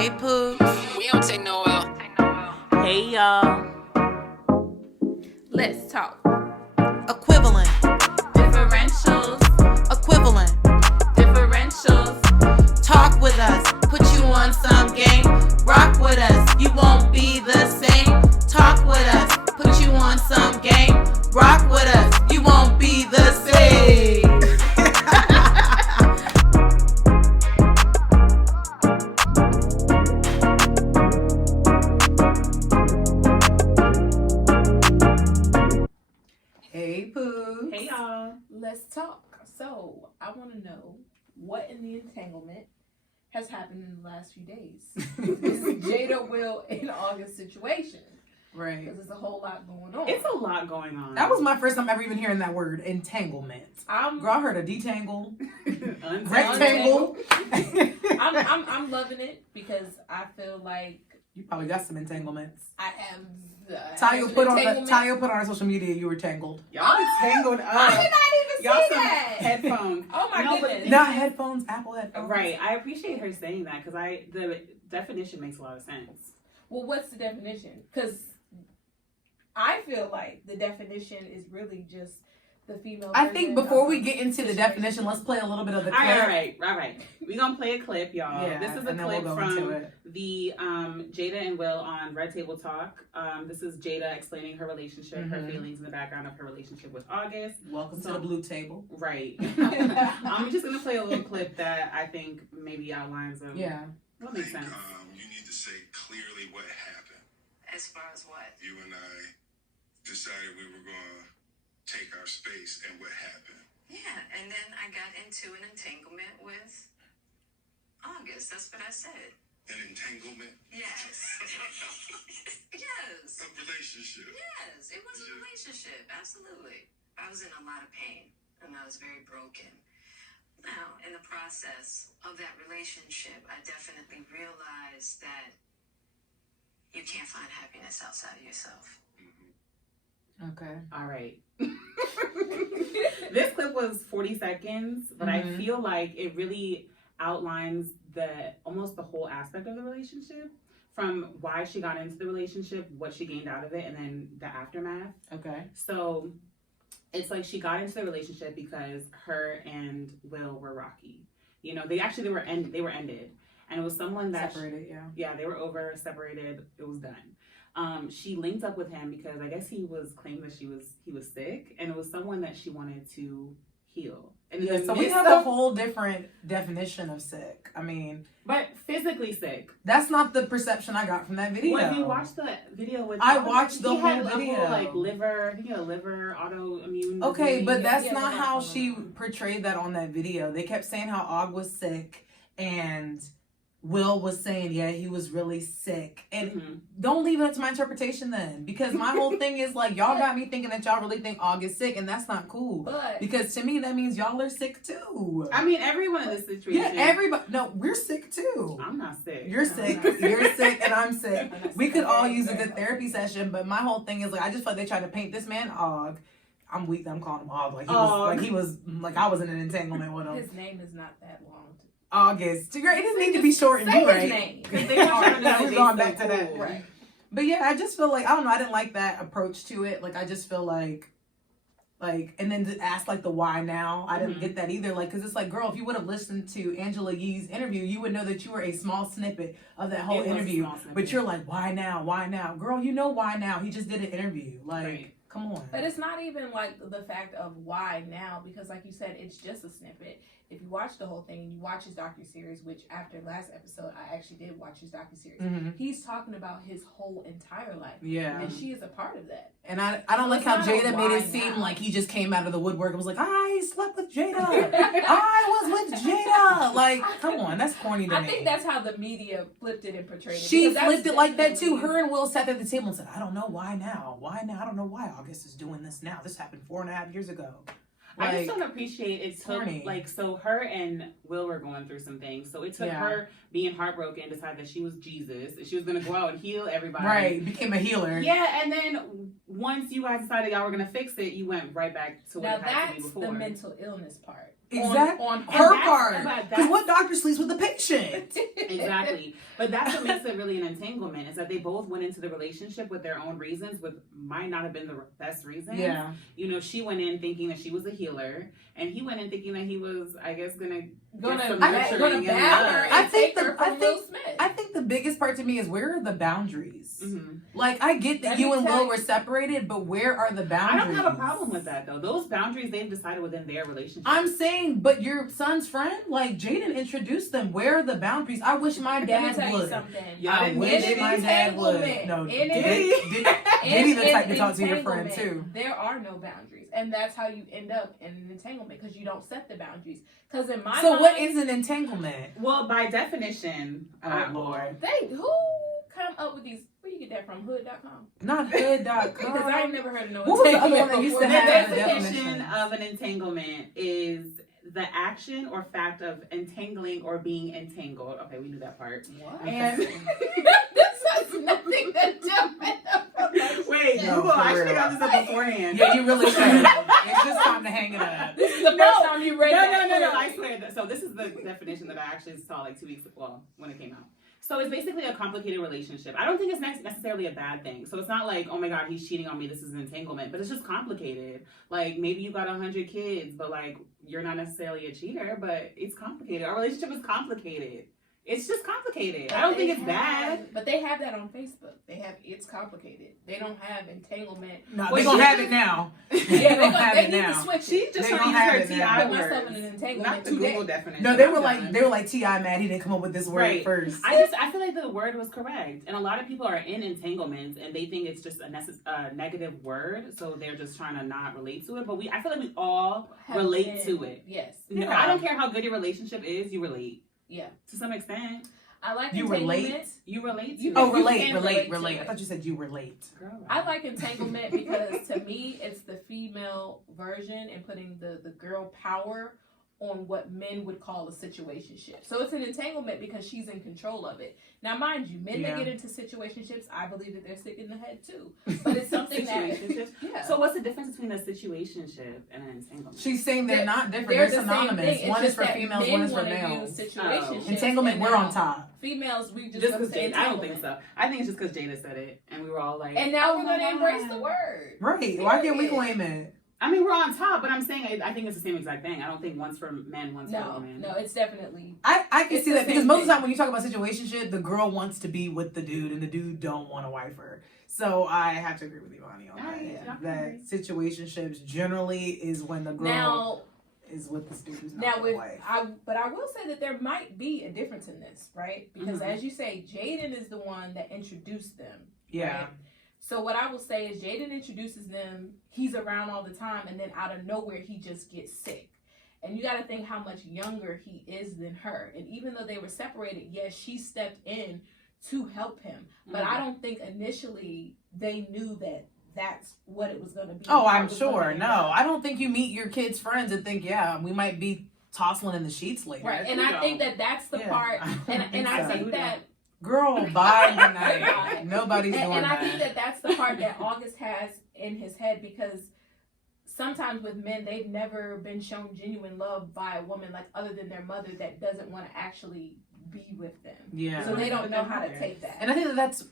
Hey, Pooh. We don't take no L. Hey, y'all. Let's talk. Equivalent. Differentials. Equivalent. Differentials. Talk with us. Put you on some game. Rock with us. You won't be the same. Talk with us. Put you on some game. Rock with us. You won't be the same. Hey, Pooh. Hey, y'all. Let's talk. So, I want to know what in the entanglement has happened in the last few days. This is Jada, Will, and August situation. Right. Because there's a whole lot going on. It's a lot going on. That was my first time ever even hearing that word, entanglement. Girl, I heard a detangle, rectangle. I'm loving it because I feel like You probably got some entanglements. I have. Tayo put on our social media you were tangled. Y'all tangled up. I did not even Y'all see some that. headphones. Oh my goodness. Not headphones, Apple headphones. Right. I appreciate her saying that because the definition makes a lot of sense. Well, what's the definition? Because I feel like the definition is really just the female. I think version before of we get into the situation. definition, let's play a little bit of the clip. All right. We're going to play a clip, y'all. Yeah, This is a and then clip we'll go into from it. the Jada and Will on Red Table Talk. This is Jada explaining her relationship, her feelings in the background of her relationship with August. Welcome to the blue table. Right. I'm just going to play a little clip that I think maybe outlines them. Yeah. What makes sense? You need to say clearly what happened. As far as what? You and I decided we were going to take our space, and what happened? Yeah, and then I got into an entanglement with August. That's what I said. An entanglement? Yes. Yes. A relationship? Yes, it was a relationship. Absolutely. I was in a lot of pain, and I was very broken. Now, in the process of that relationship, I definitely realized that you can't find happiness outside of yourself. Okay. All right. This clip was 40 seconds, but I feel like it really outlines almost the whole aspect of the relationship, from why she got into the relationship, what she gained out of it, and then the aftermath. Okay. So it's like she got into the relationship because her and Will were rocky. You know, they were ended, and it was someone that Separated, yeah, they were over, separated. It was done. She linked up with him because I guess he was claiming that he was sick, and it was someone that she wanted to heal. And Yeah, so we have a whole different definition of sick. I mean, but physically sick. that's not the perception I got from that video. Well, if you watched the video with I watched the he had whole a video. like liver, I think he had a liver autoimmune. Okay, disease. but that's Yeah, not yeah, how yeah. she portrayed that on that video. They kept saying how Og was sick, and Will was saying, yeah, he was really sick. And don't leave it up to my interpretation then. Because my whole thing is like, y'all got me thinking that y'all really think Og is sick, and that's not cool. But Because to me, that means y'all are sick too. I mean, everyone in this situation. Yeah, everybody. No, we're sick too. I'm not sick. You're sick. You're sick, and I'm sick. I'm not We sick. could all use a good therapy session, but my whole thing is like, I just felt they tried to paint this man Og. I'm weak. I'm calling him Og. Like I was in an entanglement with him. his name is not that long. August. It doesn't need to be shortened. Say You're his right. name. We're going back to that. Right. But yeah, I just feel like, I don't know, I didn't like that approach to it. Like, I just feel like, and then to ask like the why now, I didn't get that either. Like, cause it's like, girl, if you would have listened to Angela Yee's interview, you would know that you were a small snippet of that whole It was a interview. small snippet. But you're like, why now? Why now? Girl, you know why now. He just did an interview. Like, Right. come on. But it's not even like the fact of why now, because like you said, it's just a snippet. If you watch the whole thing and you watch his docuseries, which after last episode, I actually did watch his docuseries, he's talking about his whole entire life. Yeah. And she is a part of that. And I don't like it's how not a Jada made why it seem now. like he just came out of the woodwork and was like, I slept with Jada. I was with Jada. Like, come on, that's corny to me. I think that's how the media flipped it and portrayed it. She because that's flipped it like that too. definitely- Her and Will sat at the table and said, I don't know why now. Why now? I don't know why August is doing this now. This happened 4.5 years ago. I just Like, don't appreciate it. Took corny. like, so her and Will were going through some things. So it took Yeah. her being heartbroken, decide that she was Jesus, and she was gonna go out and heal everybody. right, became a healer. Yeah, and then once you guys decided y'all were gonna fix it, you went right back to what Now it had to be that's before. the mental illness part. Exactly. On Her that's- part. but Because that's- what doctor sleeps with the patient? Exactly. But that's what makes it really an entanglement, is that they both went into the relationship with their own reasons, which might not have been the best reasons. Yeah. You know, she went in thinking that she was a healer, and he went in thinking that he was, I guess, gonna Gonna bat her I and think take her from Will Smith. I think the biggest part to me is, where are the boundaries? Mm-hmm. Like, I get that Let you me and tell Will you- were separated, but where are the I boundaries? don't have a problem with that, though. Those boundaries they've decided within their relationship. I'm saying, but your son's friend, like, Jaden introduced them. Where are the boundaries? I wish my Let me dad tell you would. something. Y'all I didn't wish get my it. dad would. Entanglement. No, In Diddy the type to talk to your entanglement, friend too. There are no boundaries, and that's how you end up in an entanglement, because you don't set the boundaries. Because in my So mind, what is an entanglement? Well, by definition, Oh, Lord. who come up with these? Where you get that from? Hood.com? Not hood.com. Because I ain't never heard of no What was the other entanglement one that used before. to the have the definition definitions? of an entanglement is the action or fact of entangling or being entangled. Okay, we knew that part. What? And This has nothing to do with the wait, No, Google, for I should real. have got this up beforehand. Yeah, you really should. It's just time to hang it up. This is the No, first time you read that. No, clearly. I swear. So this is the definition that I actually saw like 2 weeks, well, when it came out. So it's basically a complicated relationship. I don't think it's necessarily a bad thing. So it's not like, oh my God, he's cheating on me, this is an entanglement. But it's just complicated. Like, maybe you got 100 kids, but like, you're not necessarily a cheater, but it's complicated. Our relationship is complicated. It's just complicated. I don't think it's bad. But they have that on Facebook. They have It's Complicated. They don't have entanglement. No, Well, they're going to she have just- it now. Yeah, They they need now. to switch She's it. just They trying gonna have to it use her now. TI Put myself in words. an entanglement Not the today. Google definition. No, they I'm were done. like T.I. mad he didn't come up with this word Right. first. I feel like the word was correct, and a lot of people are in entanglements and they think it's just a negative word, so they're just trying to not relate to it. But I feel like we all Have relate been- to it. Yes. No, Yeah. I don't care how good your relationship is, you relate. Yeah. To some extent, I like You entanglement. relate? you relate to You it. Oh, You relate. can relate to I it. thought you said you relate. Girl, I like entanglement because to me it's the female version and putting the girl power on what men would call a situationship. So it's an entanglement because she's in control of it. Now, mind you, men Yeah. that get into situationships, I believe that they're sick in the head too. But it's something that Situationships? yeah. So what's the difference between a situationship and an entanglement? She's saying they're not different. They're They're the same synonymous. thing. It's One is just for that females, men one is for wanna males. use situationships, Entanglement, and we're now on top. Females, we just Just gonna because say I don't think entanglement. so. I think it's just because Jada said it, and we were all like, And now oh we're my gonna embrace God. the word. Right. Why can't we Period. claim it? I mean, we're on top, but I'm saying I think it's the same exact thing. I don't think one's for men, one's for No, women. no, it's definitely I can It's see the that because same most of the thing. time when you talk about situationship, the girl wants to be with the dude and the dude don't want to wife her. So I have to agree with you, Bonnie, on that. Alright, yeah. I can That agree. situationships generally is when the girl now. is with this dude who's not Now, the with wife. but I will say that there might be a difference in this, right? Because Mhm. as you say, Jaden is the one that introduced them. Yeah. right? So what I will say is Jaden introduces them. He's around all the time, and then out of nowhere, he just gets sick. And you got to think how much younger he is than her. And even though they were separated, yes, she stepped in to help him. But I don't think initially they knew that that's what it was going to be. Oh, how I'm it was gonna sure. end No, up. I don't think you meet your kids' friends and think, yeah, we might be tossling in the sheets later. Right, and I think that that's the Yeah, part, I don't and think I so. think that Girl, bye good night. Nobody's doing and that. I think that that's the part that August has in his head, because sometimes with men, they've never been shown genuine love by a woman, like other than their mother, that doesn't want to actually be with them. Yeah. So they don't know how to take that. And I think that that's,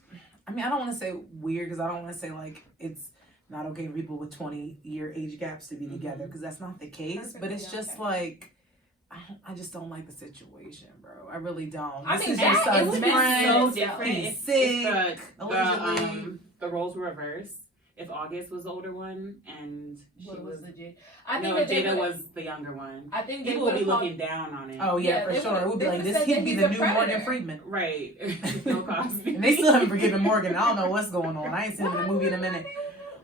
I mean, I don't want to say weird because I don't want to say like it's not okay for people with 20-year age gaps to be together, because that's not the case. But it's Perfectly just okay. like, I just don't like the situation, bro. I really don't. I This mean, is your that son's is friend. so friend. different. He's If sick, the, allegedly. the roles were reversed. If August was the older one and she What was, was the Jada? I think no, that they Jada would've- was the younger one. I think they People would be would've called- looking down on it. Oh yeah, Yeah, for they sure. would've- It would be they like would've this. said He'd that be he's the a new predator. Morgan Freeman. Right. Bill Cosby. And they still haven't forgiven Morgan. I don't know what's going on. I ain't seen him in a movie in a minute.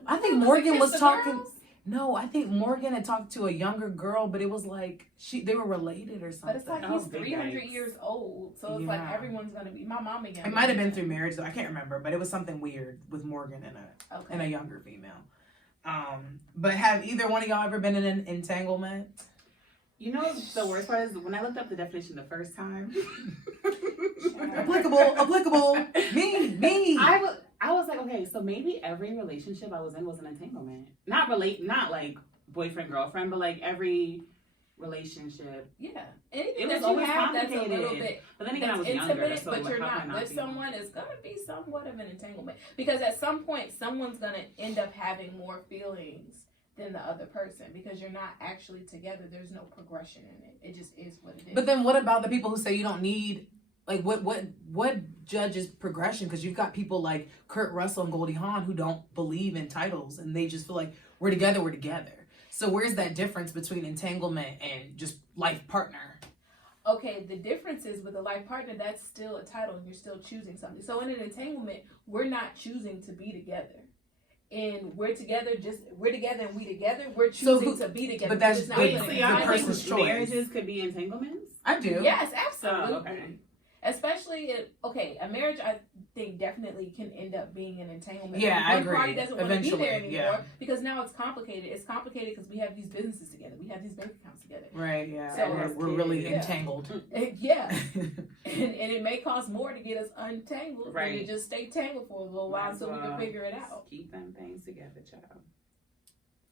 I think Was it Morgan Kiss was the talking. Girls? No, I think Morgan had talked to a younger girl, but it was like they were related or But something. it's like Oh, he's big 300 yikes. years old, so it's like Yeah. everyone's gonna be. My mom again. It might have been through marriage though. I can't remember, but it was something weird with Morgan and a younger female. But have either one of y'all ever been in an entanglement? You know, the worst part is when I looked up the definition the first time. Applicable. Me. I was like, okay, so maybe every relationship I was in was an entanglement. Not like boyfriend girlfriend, but like every relationship. Yeah, anything It that was you always have that's a little complicated. bit But then again, I that's was younger, intimate, so but like, you're how can I not with be? someone, is gonna be somewhat of an entanglement, because at some point someone's gonna end up having more feelings than the other person, because you're not actually together. There's no progression in it. It just is what it is. But then what about the people who say you don't need, like, what judges progression? Because you've got people like Kurt Russell and Goldie Hawn who don't believe in titles, and they just feel like we're together. So where's that difference between entanglement and just life partner? Okay, the difference is with a life partner, that's still a title, and you're still choosing something. So in an entanglement, we're not choosing to be together. And we're together and we together. We're choosing to be together. But that's it's not the- really So an y'all person's think choice. marriages could be entanglements? I do. Yes, absolutely. Oh, okay. Especially a marriage, I think definitely can end up being an entanglement. Yeah, One I agree. party doesn't want to be there Eventually, anymore yeah. because now it's complicated. It's complicated because we have these businesses together. We have these bank accounts together. Right. Yeah. So- we're really Yeah. entangled. Yeah, and it may cost more to get us untangled than to Right. just stay tangled for a little while Might so we as can well figure it just out. Keep them things together, child.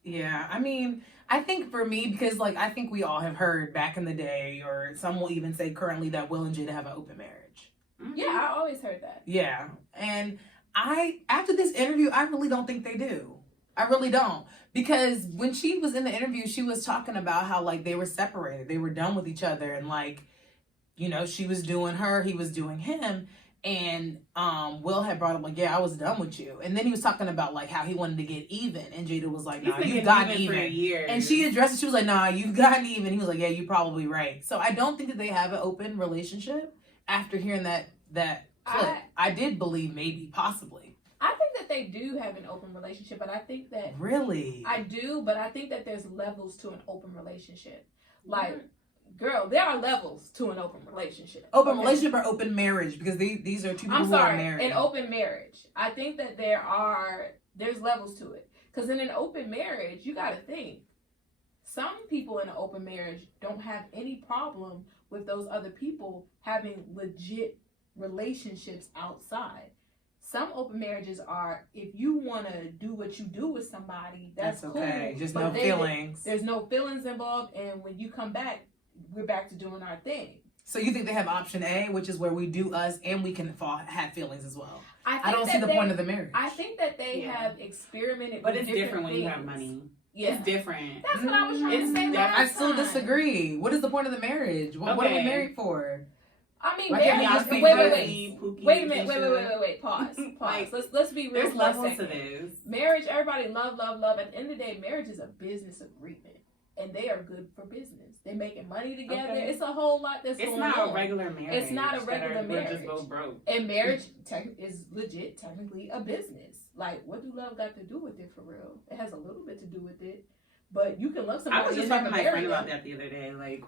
Yeah, I mean, I think for me, because like I think we all have heard back in the day, or some will even say currently, that Will and Jada have an open marriage. Mm-hmm. Yeah, I always heard that. Yeah, and after this interview, I really don't think they do. I really don't, because when she was in the interview, she was talking about how like they were separated, they were done with each other, and like, you know, she was doing her, he was doing him. And Will had brought up like, yeah, I was done with you. And then he was talking about like how he wanted to get even. And Jada was like, nah, you've gotten even. For years. And she addressed it. She was like, nah, you've gotten even. He was like, yeah, you're probably right. So I don't think that they have an open relationship after hearing that clip. I did believe maybe, possibly. I think that they do have an open relationship, but I think that Really? I do, but I think that there's levels to an open relationship. Like, girl, there are levels to an open relationship. Open relationship or open marriage? Because these are two people who are married. An open marriage. I think that there's levels to it. Because in an open marriage, you got to think. Some people in an open marriage don't have any problem with those other people having legit relationships outside. Some open marriages are, if you want to do what you do with somebody, that's okay. cool. Just but no then feelings. There's no feelings involved, and when you come back, we're back to doing our thing. So you think they have option A, which is where we do us and we can have feelings as well? I don't see the point of the marriage. I think that they have experimented But with it's different when things. you have money. Yeah. It's different. That's what I was trying to It's say different. last I still time. disagree. What is the point of the marriage? What are we Okay. married for? I mean, Why can't we marriage. just be Wait friends? a minute. Wait. Pause. Like, Let's be real There's for a levels second. to this. Marriage, everybody love. At the end of the day, marriage is a business agreement, and they are good for business. They're making money together. Okay. It's a whole lot that's It's going not on. a regular marriage. It's not a regular We're marriage. just both broke. And marriage is legit, technically a business. Like, what do love got to do with it for real? It has a little bit to do with it, but you can love somebody. I was just and talking to never my marry friend about them. that the other day. Like,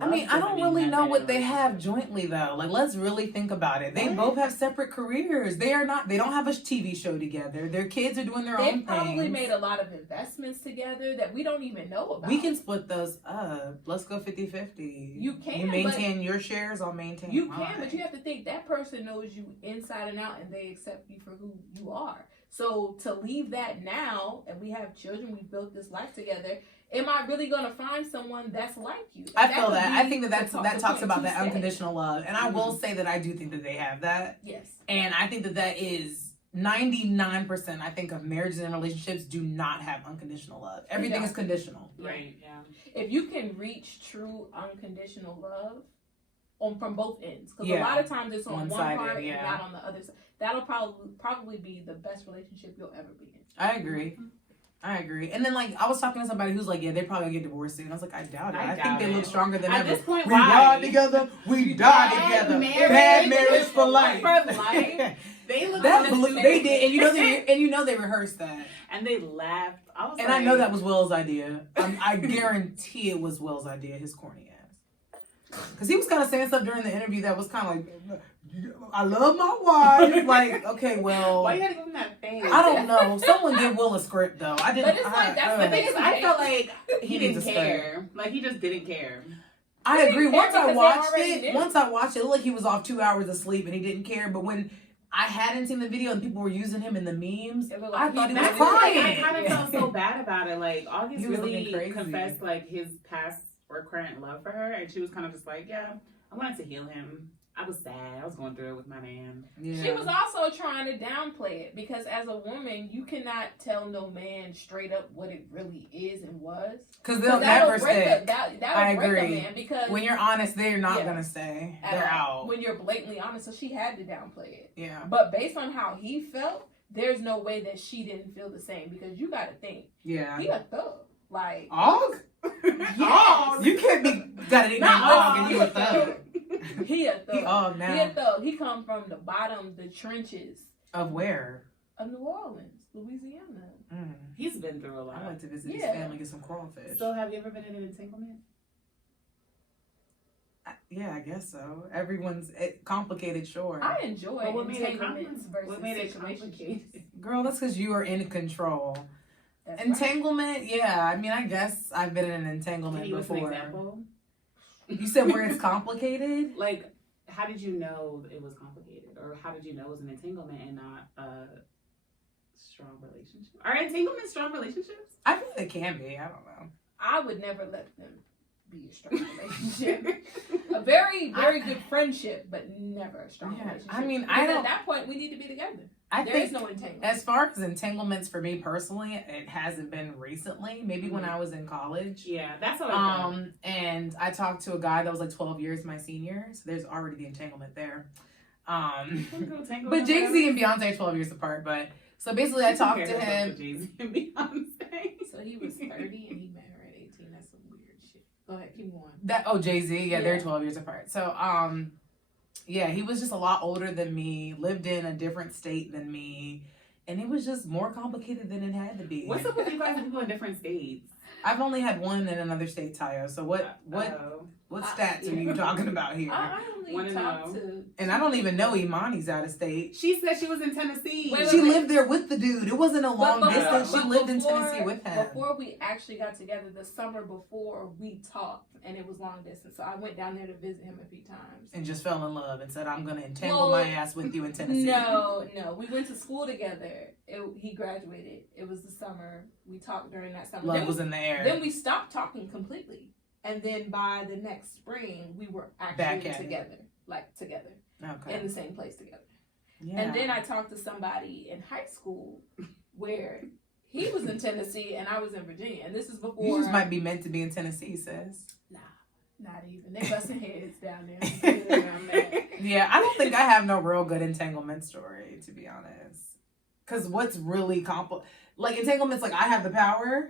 I mean, I don't really know what they have jointly though. Like, let's really think about it. They both have separate careers. They don't have a TV show together. Their kids are doing their own They things. probably made a lot of investments together that we don't even know about. We can split those up. Let's go 50-50. You can, You maintain your shares, I'll maintain You mine. can, but you have to think that person knows you inside and out, and they accept you for who you are. So to leave that now, and we have children, we built this life together. Am I really gonna find someone that's like you? I feel could that. be I think that the that talks point about you that said. unconditional love, and I will say that I do think that they have that, Yes. and I think that is 99%. I think of marriages and relationships do not have unconditional love. Everything is conditional. Right. Yeah. If you can reach true unconditional love from both ends, because a Yeah. lot of times it's on one One-sided, part yeah. and not on the other side. That'll probably be the best relationship you'll ever be in. I agree. And then, like, I was talking to somebody who's like, yeah, they're probably gonna get divorced soon. I was like, I doubt it. I think they look stronger than At ever. this point, we why? ride together, we die together. Bad marriage for life. They look They did, and you know they rehearsed that. And they laughed. I know that was Will's idea. I guarantee it was Will's idea. His corny ass. Because he was kind of saying stuff during the interview that was kind of like, I love my wife. Like, okay, well, why you gotta give him that face? I don't know. Someone give Will a script though. I didn't. But it's like, that's the The thing is, I felt like he needs didn't a care. Like, he just didn't care. I agree. didn't Once care I because watched they already it, knew. it looked like he was off 2 hours of sleep and he didn't care. But when I hadn't seen the video and people were using him in the memes, It looked I like thought he was That's the thing, I crying. kind of felt so bad about it. Like, August He was really looking crazy. confessed, like, his past or current love for her, and she was kind of just like, yeah, I wanted to heal him. I was sad. I was going through it with my man. Yeah. She was also trying to downplay it because as a woman, you cannot tell no man straight up what it really is and was. Because they'll never stay. That'll break a man because when you're honest, they're not gonna stay. They're out. When you're blatantly honest, so she had to downplay it. Yeah. But based on how he felt, there's no way that she didn't feel the same because you got to think. Yeah. He a thug. Like Og? Yes. You can't be got a nickname Og and you a thug. He a thug. He Og now. He a thug. He come from the bottom, the trenches Of where? of New Orleans, Louisiana. Mm. He's been through a lot. I like to visit his Yeah. family, get some crawfish. So have you ever been in an entanglement? Yeah, I guess so. Everyone's complicated, sure. I enjoy Well, what made it entanglements versus What made it situationships. complicated? Girl, that's because you are in control. That's Entanglement, yeah. I mean, I guess I've been in an Can entanglement you give us an before. example? You said where it's complicated? Like, how did you know it was complicated, or how did you know it was an entanglement and not a strong relationship? Are entanglements strong relationships? I think they can be. I don't know. I would never let them be a strong relationship. A very, very good friendship, but never a strong Yeah, relationship. I mean, Because I don't- at that point, we need to be together. I There think is no entanglement. as far as entanglements for me personally, it hasn't been recently. Maybe when I was in college. Yeah, that's what I thought. And I talked to a guy that was like 12 years my senior, so there's already the entanglement there. But Jay-Z and Beyonce are 12 years apart. But so basically, I talked to him. Jay-Z and Beyonce. So he was 30 and he met her at 18. That's some weird shit. Go ahead, keep going. Jay-Z, yeah, they're Yeah. 12 years apart. So yeah, he was just a lot older than me, lived in a different state than me, and it was just more complicated than it had to be. What's up with you guys and people in different states? I've only had one in another state, Tayo. So what stats are you talking about here? I only Wanna talked know. to. And I don't even know Imani's out of state. She said she was in Tennessee. Wait, She lived there with the dude. It wasn't a long But distance. She but lived in before- Tennessee with him. Before we actually got together, the summer before we talked, and it was long distance. So I went down there to visit him a few times. And just fell in love and said, I'm going to entangle Well, my ass with you in Tennessee. No. We went to school together. He graduated. It was the summer. We talked during that summer. Love was in the air. Then we stopped talking completely. And then by the next spring, we were Back actually at it. together. Like together. Okay. In the same place together. Yeah. And then I talked to somebody in high school where he was in Tennessee and I was in Virginia. And this is before. You just might be meant to be in Tennessee, sis. Nah, not even. They busting heads down there. Where I'm at. Yeah, I don't think I have no real good entanglement story, to be honest. Because what's really like entanglements, like I have the power.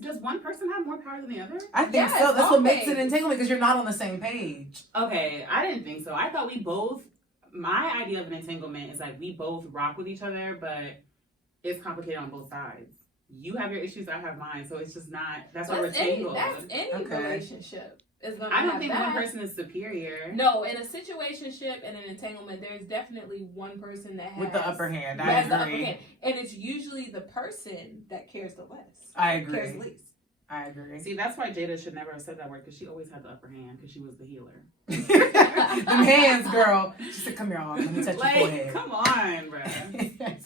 Does one person have more power than the other? I think Yes, so. That's what makes it always. entanglement because you're not on the same page. Okay, I didn't think so. I thought my idea of an entanglement is like we both rock with each other, but it's complicated on both sides. You have your issues, I have mine, so it's just not. That's why we're tangled. That's any Okay. relationship. Is gonna I don't have think that. one person is superior. No, in a situationship and an entanglement, there's definitely one person that has With the upper hand. I has the upper agree. hand, and it's usually the person that cares the less. I Cares agree. least. I agree. See, that's why Jada should never have said that word because she always had the upper hand because she was the healer. Them hands, girl. She said, come here, Autumn. Let me touch your Like, forehead. come on, bruh.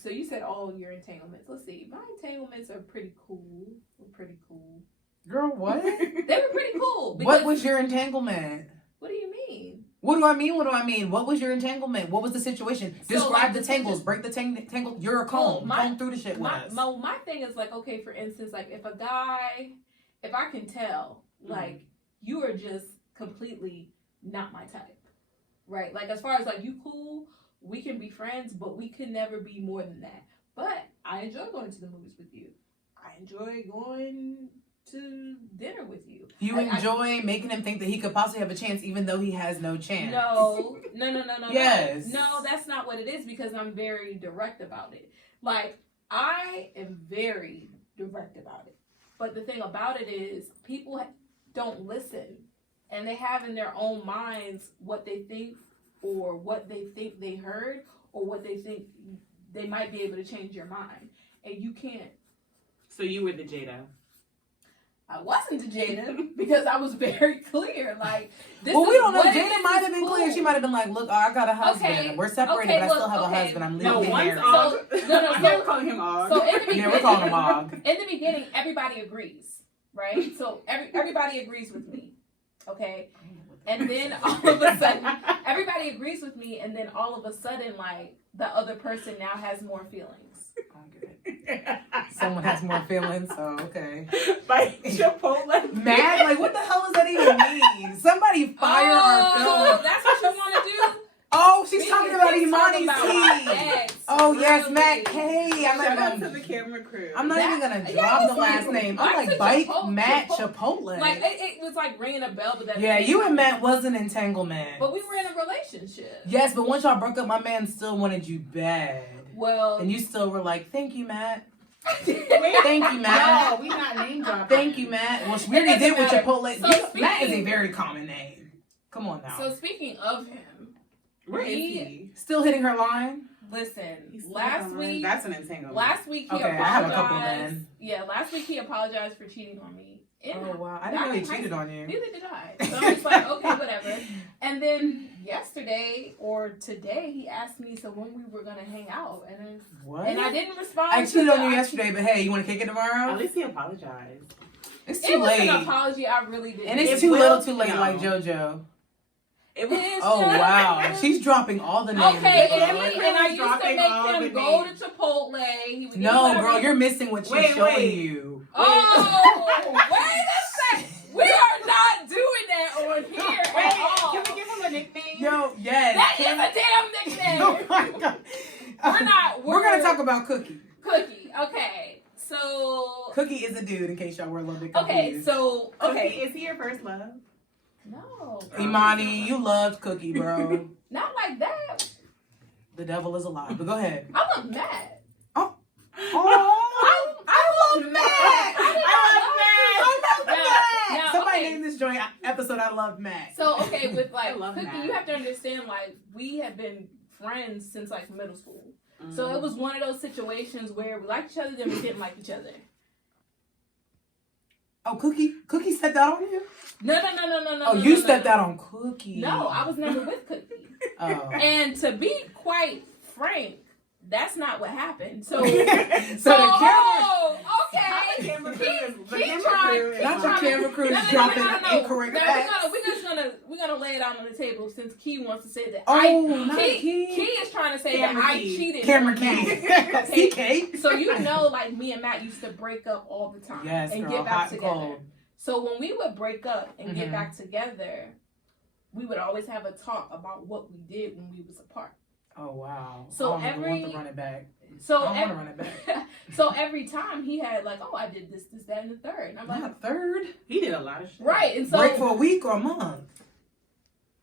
So you said all of your entanglements. Let's see. My entanglements are pretty cool. We're pretty cool. Girl, what? They were pretty cool. What because- was your entanglement? What do you mean? What do I mean? What do I mean? What was your entanglement? What was the situation? So, Describe like, the the tangles. situ- Break the tangle. You're a Well, comb. my- Comb through the shit My was. my thing is like, okay, for instance, like if I can tell, like you are just completely not my type, right? Like as far as like you cool, we can be friends, but we could never be more than that. But I enjoy going to the movies with you. I enjoy going to dinner with you. You I enjoy making him think that he could possibly have a chance, even though he has no chance. No. Yes. No, that's not what it is because I'm very direct about it. Like, I am very direct about it. But the thing about it is, people don't listen. And they have in their own minds what they think or what they think they heard or what they think they might be able to change your mind. And you can't. So you were the Jada. I wasn't the Jada because I was very clear. Like, this Well, we is don't know. what it Jada is, might have it's been clear. cool. She might have been like, look, I got a husband. Okay, We're separated, okay, but I still look, have a okay. husband. I'm No, legally once married. Og. So, no, You're calling him Og. So in the beginning, Yeah, we're calling him Og. In the beginning, everybody agrees, right? So everybody agrees with me, okay? And then all of a sudden, everybody agrees with me, and then all of a sudden, like, the other person now has more feelings. I don't get it. Someone has more feelings, so okay. Like Chipotle. Mad? Like, what the hell does that even mean? Somebody fire our film. That's what you want to do? Oh, she's We talking can about keep Imani's talking about my tea. ex, Oh, yes, really. Matt K. Shout out to the camera crew. I'm not even going to That- drop yeah, the last it's name. like- I'm like, like Bike Chipotle- Matt Chipotle. Chipotle. Like, it was like ringing a bell, but that Yeah, you and Matt was an entanglement. But we were in a relationship. Yes, but once y'all broke up, my man still wanted you bad. Well, And you still were like, thank you, Matt. Thank Thank you, Matt. No, we not name dropping. Thank you, Matt. Well, we It already did doesn't with matter. Chipotle. So Yes, Matt is a speaking- very common name. Come on now. so speaking of him, Where is he? Still hitting her line? listen, He's last week, That's an entanglement. last week he Okay, I apologized. have a couple then. Yeah, last week he apologized for cheating on me. Oh, wow. I didn't know he cheated on you. Neither did I. So I'm just like, okay, whatever. And then yesterday or today, he asked me so when we were gonna hang out, What? and I didn't respond. I to cheated on the- you yesterday, but hey, you want to kick it tomorrow? At least he apologized. It's It too was late. an apology. I really did. And it's It too will- little too late, no. like JoJo. It was. It's Oh, just- wow. She's dropping all the names. Okay, bro. and I used to dropping make all him the go to names. Chipotle. He would get No, whatever girl, he- you're missing what she's Wait, showing wait. you. Oh, wait a second. We are not doing that on here at all. Can we give him a nickname? Yo, yes. That is a damn nickname. Oh my God. We're not. We're going to talk about Cookie. Cookie. Okay, so Cookie is a dude, in case y'all were a little bit confused. okay, so Okay, okay. is he your first love? No, Imani, you loved Cookie, bro. not like that. The devil is alive. But go ahead. I love Matt. Oh, I love Matt. I love Matt. Now, Somebody okay. named this joint episode I Love Matt. So okay, with like I love Cookie, Matt. you have to understand like we have been friends since like middle school. Mm. So it was one of those situations where we liked each other, then we didn't like each other. Oh, Cookie stepped out on you? No. Oh, you stepped out on Cookie. No, I was never with Cookie. Oh. And to be quite frank, that's not what happened. So, So the camera, okay. The camera crew is- the Keep camera trying- crew is keep not the on. trying. camera crew is No. dropping No. incorrect Now, facts. we're gonna lay it out on the table since Key wants to say that. Oh, not Key Key. is trying to say Camera that I Key. cheated. Camera on Matt. key. CK. So you know, like me and Matt used to break up all the time Yes, and girl, get back hot and together. cold. So when we would break up and get Mhm. back together, we would always have a talk about what we did when we was apart. Oh, wow. So I don't even every- want to run it back. So I don't want to run it back. so every time he had like, oh, I did this, that, and the third. And I'm like, Not third. He did a lot of shit. right. And so Break for a week or a month.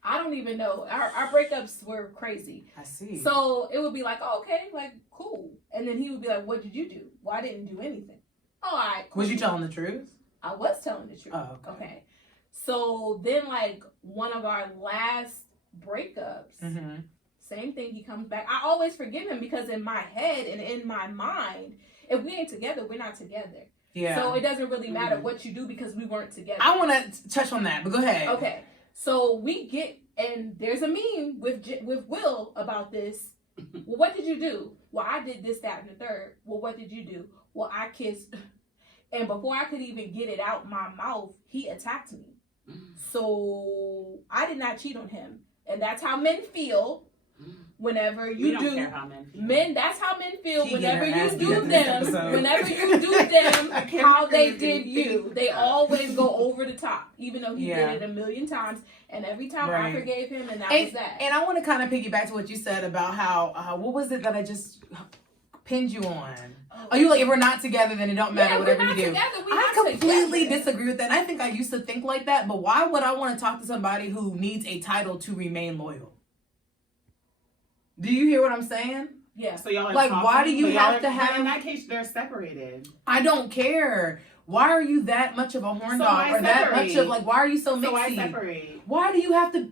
I don't even know. Our breakups were crazy. I see. So it would be like, oh, okay, like cool. And then he would be like, what did you do? Well, I didn't do anything. All right. Cool. Was you telling the truth? I was telling the truth. Oh, okay. Okay. So then, like, one of our last breakups, Mm-hmm. same thing, he comes back. I always forgive him because in my head and in my mind, if we ain't together, we're not together. Yeah. So it doesn't really matter Mhm. what you do because we weren't together. I want to touch on that, but go ahead. Okay. So we get, and there's a meme with Will about this. Well, what did you do? Well, I did this, that, and the third. Well, what did you do? Well, I kissed. And before I could even get it out my mouth, he attacked me. So I did not cheat on him. And that's how men feel whenever We you don't do. care how men feel. Men, that's how men feel She whenever getting her you ass beat do up in this them. episode. Whenever you do them, can't how they believe did you. you. They always go over the top, even though he Yeah. did it a million times. And every time I Right. forgave him, and that And, was that. and I want to kind of piggyback to what you said about how, what was it that I just pinned you on? Oh, you like, if we're not together, then it don't matter, yeah, whatever we're not you do. together. We're I not completely together. disagree with that. And I think I used to think like that, but why would I want to talk to somebody who needs a title to remain loyal? Do you hear what I'm saying? Yeah. So y'all are Like, talking, why do you but y'all have are- to but have- in that case, they're separated. I don't care. Why are you that much of a horn So dog? I Or that much separate. of, like, why are you so So I mixy? separate. Why do you have to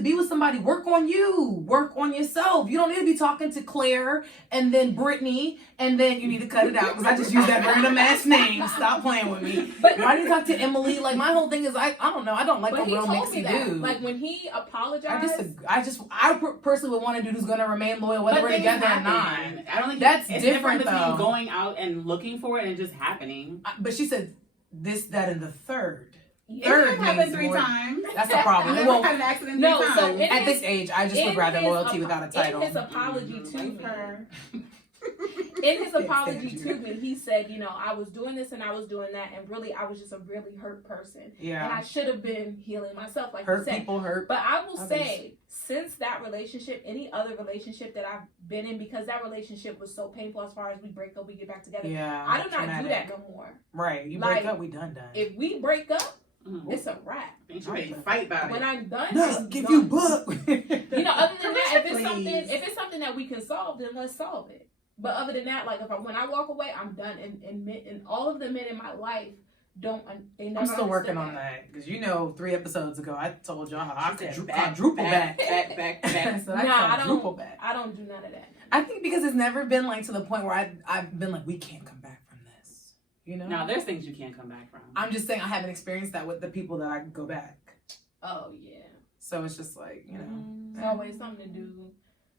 be with somebody? Work on you. Work on yourself. You don't need to be talking to Claire and then Brittany and then you need to cut it out because I just used that random ass name. Stop playing with me. But Why do you talk to Emily? Like, my whole thing is I don't know. I don't like but a he real told me mixy that. dude. Like when he apologized. I personally would want a dude who's gonna remain loyal whether But we're things together or happen. not. I don't think That's it's different, between though. going out and looking for it and just happening. But she said this, that, and the third. It Third could happen means 3 more. times. That's the problem. I've Well, never had an accident 3 no, times. so it- at this age, I just would In rather his loyalty apo- without a title. In his apology to Like me, her. in his Can't apology stand to you. me, he said, you know, I was doing this and I was doing that, and really, I was just a really hurt person, and Yeah. I should have been healing myself, like you Hurt said. people hurt. But I will others. say, since that relationship, any other relationship that I've been in, because that relationship was so painful as far as we break up, we get back together. Yeah. I do not traumatic. do that no more. Right. You Like, break up, we done. If we break up, Mhm. it's a wrap. Ain't you ready to fight about When it? I'm done, No, I'm give done. you book. You know, other than that, Please. if it's something that we can solve, then let's solve it. But other than that, like when I walk away, I'm done. And all of the men in my life they never I'm still working understood on that because 3 episodes ago I told y'all how I She could said quadruple back. back. I said I Nah, I quadruple back. I don't do none of that. I think because it's never been like to the point where I've been like, we can't come back from this. You know? Now, there's things you can't come back from. I'm just saying I haven't experienced that with the people that I go back. Oh yeah. So it's just like, It's always something to do.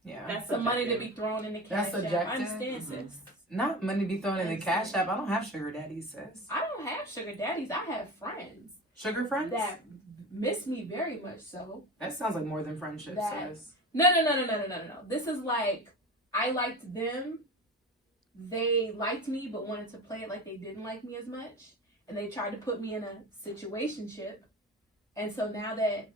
yeah. That's Some money to subjective. be thrown in the That's cash app. I subjective. understand, Mhm. sis. Not money be thrown in the cash app. I don't have sugar daddies, sis. I don't have sugar daddies. I have friends Sugar friends? that miss me very much so. That sounds like more than friendship, That- sis. No. This is like, I liked them. They liked me, but wanted to play it like they didn't like me as much. And they tried to put me in a situationship. And so now that,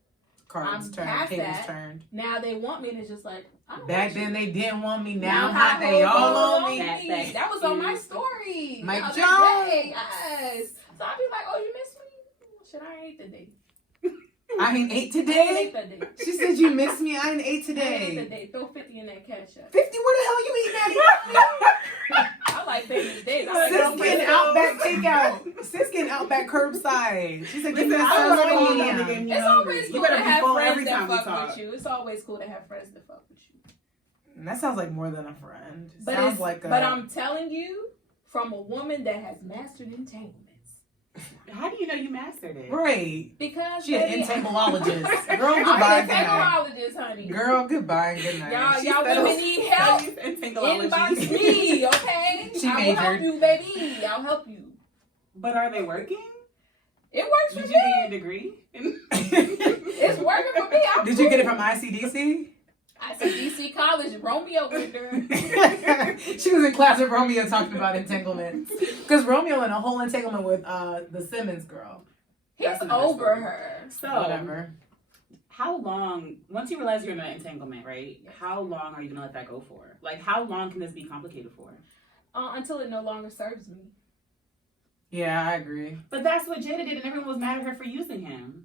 Cards I'm turned, past tables that. turned. now they want me, and it's just like, I don't Back want you. then they didn't want me. Now Now hot they all on me. Back. That was on my story. Mike the other Jones. day, yes. So I'd be like, oh, you miss me? Shit, I ain't ate today. I ain't ate I ain't today. ate that day. She said you miss me. I ain't ate I ain't ate today. that day. Throw 50 in that cash app. 50? Where the hell you eating at? I like famous days. I like Sis those getting days. Outback takeout. Sis getting Outback curbside. She said, give me Listen, that I was sirloin. going Yeah. to get me It's hungry. always You cool better to be have full friends every that time we fuck talk. with you. It's always cool to have friends that fuck with you. And that sounds like more than a friend. But Sounds it's, like a. but I'm telling you, from a woman that has mastered entanglements. How do you know you mastered it? Right. Because She an baby, entangleologist. Girl, I'm goodbye. an Good night. entangleologist, honey. Girl, goodbye and good night. Y'all, She y'all said- women need help. Entangleology. Inbox me, okay? She I will help majored. you, baby. I'll help you. But are they working? It works for Did me. you get your degree? It's working for me. I'm Did you get it cool. from ICDC? I said DC College. Romeo went there. She was in class with Romeo talking about entanglements. Because Romeo in a whole entanglement with the Simmons girl. He's That's another over story. her. So, Whatever. how long, once you realize you're in an entanglement, right? How long are you going to let that go for? Like, how long can this be complicated for? Until it no longer serves me. Yeah, I agree. But that's what Jada did, and everyone was mad at her for using him.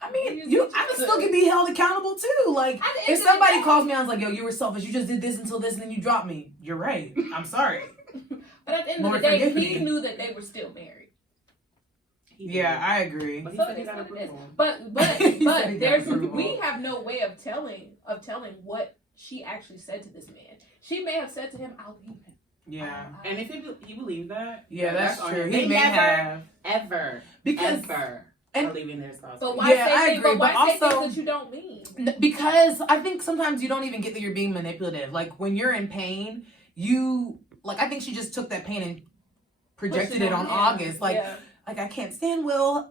I mean, You I still can be held accountable too. Like, At the end if of the somebody day- calls me, I was like, yo, you were selfish. You just did this until this, and then you dropped me. You're right. I'm sorry. But at the end Lord, of the day, forgive he me. knew that they were still married. He did. Yeah, I agree. But he So said he it is got what it is. approval. But He said he got there's approval. we have no way of telling what she actually said to this man. She may have said to him, "I'll leave him." Yeah. And if he believed that, Yeah, that's on true. him. He They may never, have. ever, Because ever and- are leaving their spouse. But why Yeah, say I things? agree, But why but say also- things that you don't mean? Because I think sometimes you don't even get that you're being manipulative. Like, when you're in pain, I think she just took that pain and projected Push it on him. August. Like, Yeah. I can't stand Will.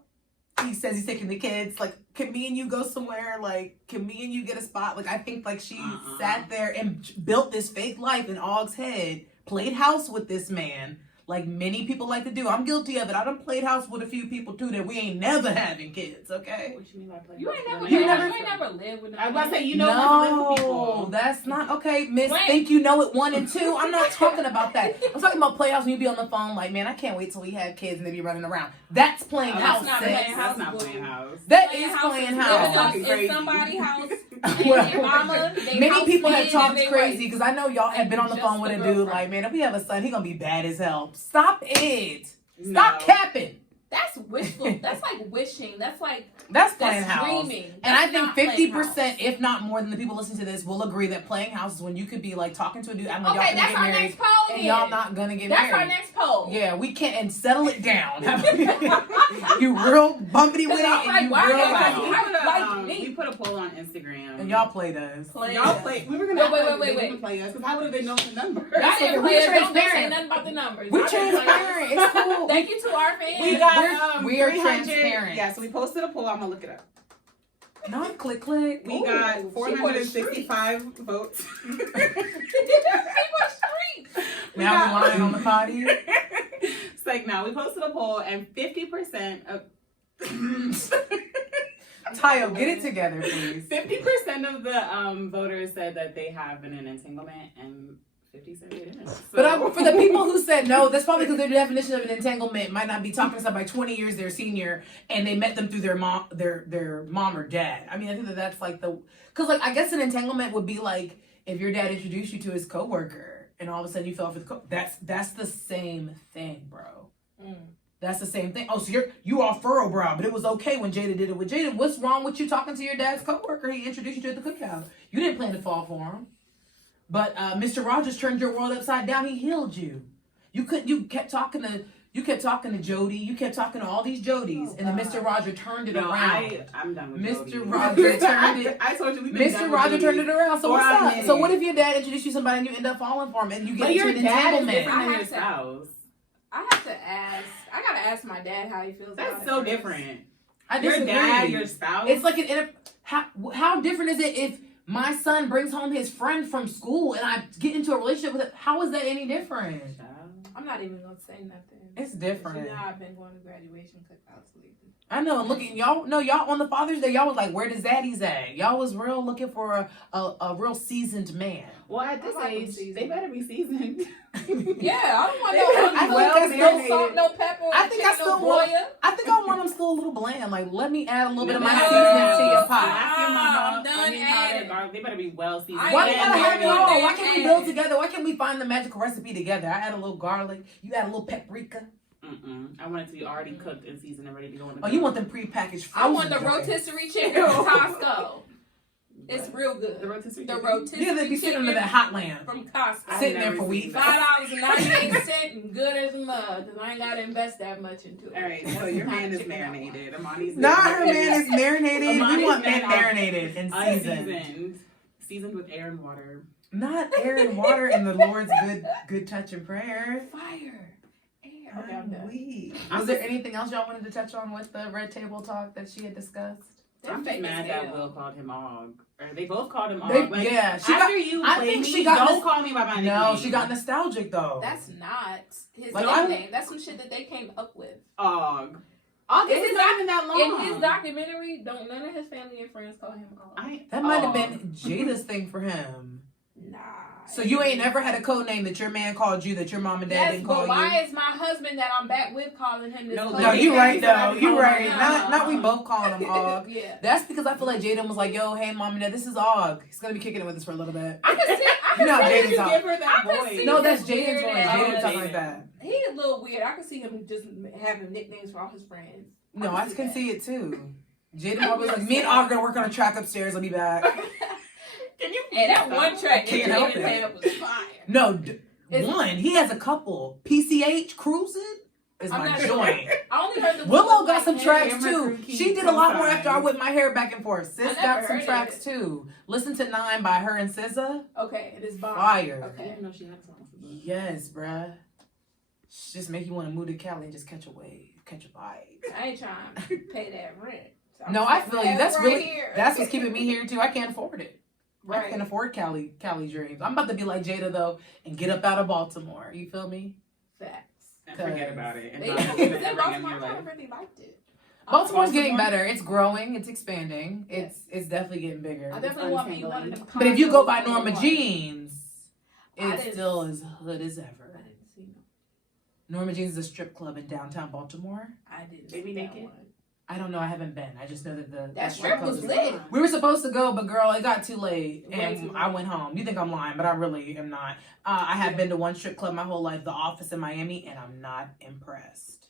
He says he's taking the kids. Like, can me and you go somewhere? Like, can me and you get a spot? Like, I think like she sat there and built this fake life in Aug's head, played house with this man, like many people like to do. I'm guilty of it. I done played house with a few people too that we ain't never having kids. Okay. What you mean by playing? You ain't never, You you never- ain't never lived with. I was about to say, you know, No, with people. that's not okay, Miss. Wait. Think you know it 1 and 2. I'm not talking about that. I'm talking about playhouse when you be on the phone like, man, I can't wait till we have kids and they be running around. That's playing That's house. not sis. playing house. That's not playing house. That Playing is house playing is house. living Talking in crazy. somebody's house. Well, and mama, they many house people have clean talked and they crazy white. because I know y'all have been on the Just phone with the a dude girlfriend. like, man, if we have a son, he gonna be bad as hell. Stop it. No. Stop capping. That's wishful. That's like wishing. That's like That's playing that's house. dreaming. And I That's think not playing 50%, house. if not more than the people listening to this, will agree that playing house is when you could be like talking to a dude, I'm like, Okay, y'all that's gonna our get married, next poll. and then. y'all not gonna get That's our married. next poll. Yeah, we can't, and settle it down. You real bumpity with it, I'm like, and you why real y'all loud. like me? We we put a poll on Instagram. And y'all played us. Y'all play. We were gonna wait. play us because how would have they known the number? Y'all didn't We're play us. Don't say transparent. nothing about the numbers. We're Y'all didn't play us. transparent. It's cool. Thank you to our fans. We got we are 300 transparent. Yeah, so we posted a poll. I'm gonna look it up. Not click. We We got 465 votes. Now we're lying on the potty. It's like now we posted a poll and 50% of Tayo, get it together, please. 50% of the voters said that they have been in entanglement, and 50 said they didn't. So. But for the people who said no, that's probably because their definition of an entanglement might not be talking to somebody 20 years their senior, and they met them through their mom or dad. I mean, I think that's like because like I guess an entanglement would be like if your dad introduced you to his coworker, and all of a sudden you fell for the that's the same thing, bro. That's the same thing. Oh, so you are furrow brow, but it was okay when Jada did it with Jada. What's wrong with you talking to your dad's coworker? He introduced you to at the cookout. You didn't plan to fall for him. But Mr. Rogers turned your world upside down. He healed you. You kept talking to Jody. You kept talking to all these Jodies, and then Mr. Roger turned it around. I'm done with Mr. Jody. Roger turned it. I told you we've been done Mr. with Roger Jody turned it around. So for what's a up? minute. So what if your dad introduced you to somebody and you end up falling for him and you get But into your an dad is entanglement? different than your spouse. I have to ask. I gotta ask my dad how he feels. That's about so it first. different. I Your disagree. dad, your spouse. It's like how different is it if my son brings home his friend from school and I get into a relationship with it? How is that any different? I'm not even gonna say nothing. It's different. You know, I've been going to graduation cookouts lately. I know. Look at y'all. No, y'all on the Father's Day. Y'all was like, "Where the zaddies at?" Y'all was real looking for a real seasoned man. Well, at this age, they better be seasoned. Yeah, I don't want I no think that's no marinated. salt, no pepper. I think I still want. Goya. I think I want them still a little bland. Like, let me add a little bit of my No. seasoning to your pot. Slap your mama, I'm done onion powder, adding. garlic. They better be well seasoned. Why we gotta have it all? marinated. Why can't we build together? Why can't we find the magical recipe together? I add a little garlic. You add a little paprika. I want it to be already cooked and seasoned and ready to go in the Oh, you want them prepackaged? I want the frozen joints. rotisserie chicken from Costco. It's real good. The rotisserie The chicken? rotisserie Yeah, they be sitting under that hot lamp, from Costco. sitting there never for seen weeks. that. $5.98 and good as mud because I ain't gotta invest that much into it. All right, so your man is marinated. Amani's Not her man is marinated. We Amani's want men man marinated and seasoned. unseasoned, seasoned with air and water. Not air and water and the Lord's good touch and prayer. Fire. Air. Okay, I'm done. Weak. Was there anything else y'all wanted to touch on with the red table talk that she had discussed? I'm just mad that Will called him Og. Or they both called him Og. They- Like, yeah, she after got- you I play think me, she got don't nos- call me by my nickname. No, she got nostalgic though. That's not his Like, I- nickname. That's some shit that they came up with. Og. Og This is not even that long. In his documentary, don't none of his family and friends call him Og. That might have been Jada's thing for him. Nah. So you ain't never had a code name that your man called you that your mom and dad Yes, didn't call but why you? is my husband that I'm back with calling him this? No, code No, you name? right though. You right. No. Not we both calling him Og. Yeah. That's because I feel like Jaden was like, "Yo, hey, mom and dad, this is Og. He's gonna be kicking it with us for a little bit." I can see. You know how Why did Jaden's you talk. give her that I can voice? see- No, that's He's Jaden's weird voice. as- Jaden talking Jaden. like that. He a little weird. I can see him just having nicknames for all his friends. No, I can see it too. Jaden always like, "Me and Og gonna work on a track upstairs. I'll be back." Can you? And that one track that Can't help Jaden it. had was fire. No, It's- one. He has a couple. PCH Cruising is I'm my not joint. I only heard the Willow got some Black tracks Hair. too. Amber She did a lot more Creek after I whipped my hair back and forth. Sis I never got some heard tracks it. too. Listen to 9 by her and SZA. Okay, it is bomb. Fire. I Okay. didn't know she had songs. Yes, bruh. Just make you want to move to Cali and just catch a wave, catch a vibe. I ain't trying to pay that rent. So I'm No, I sitting feel you. That's right really here. that's what's keeping me here too. I can't afford it. I Right. can't afford Cali dreams. I'm about to be like Jada though and get up out of Baltimore. You feel me? Facts. And forget about it. And They not was even in ever Baltimore. in your I life. never really liked it. Baltimore's getting Baltimore? better. It's growing. It's expanding. It's definitely getting bigger. I definitely want me one of them. But if you go condos by with Norma water. Jeans, I it's didn't- still as hood as I ever. didn't see no. Norma Jeans is a strip club in downtown Baltimore. I didn't. They be see that naked? one. I don't know. I haven't been. I just know that the That strip club was is- lit. We were supposed to go, but girl, it got too late, Way and too I late. went home. You think I'm lying, but I really am not. I have been to one strip club my whole life, The Office in Miami, and I'm not impressed.